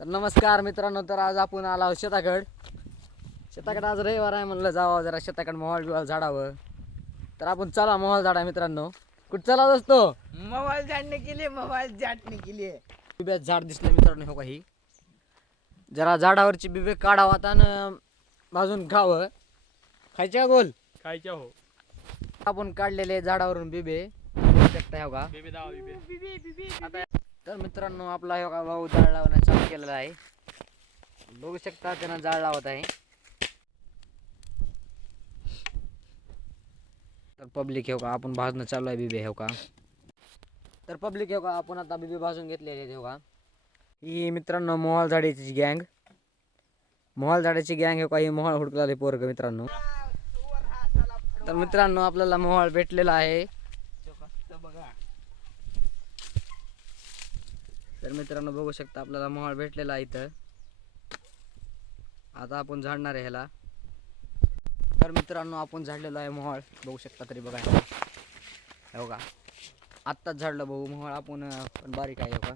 तर नमस्कार मित्रांनो, तर आज आपण आलो आहोत शेताकडे आज रविवार आहे, म्हणलं जावं जरा शेताकडे मोबाईल बिवाल झाडावं. तर आपण चला मोबाईल झाडा मित्रांनो. कुठं चला असतो मोबाईल झाडने केली बिब्यात झाड दिसले मित्रांनो. हो काही जरा झाडावरची बिबे काढावं आता न भाजून खावं. खायच्या गोल खायच्या हो. आपण काढलेले झाडावरून बिबे शकता हो का. बेबी दावा बेबी. तर मित्रांनो आपला हो का भाऊ झाड लावण्यास चालू केलेला आहे. बघू शकता त्यांना झाड लावत आहे. तर पब्लिक हो का आपण भाजणं चालू आहे बिबे हो का. तर पब्लिक हो का आपण आता बिबे भाजून घेतलेले हो का. ही मित्रांनो मोहाळ झाडाची गँग, मोहाळ झाडाची गँग हो का. ही मोहाळ हुडकलेले पोरग मित्रांनो. तर मित्रांनो आपल्याला मोहाळ भेटलेला आहे. तर मित्रांनो बघू शकता आपल्याला मोहाळ भेटलेला आहे इथं. आता आपण झाडणार आहे ह्याला. तर मित्रांनो आपण झाडलेलो आहे मोहाळ, बघू शकता तरी बघा हो का. आत्ताच झाडलं भाऊ मोहाळ आपण, पण बारीक आहे हो का.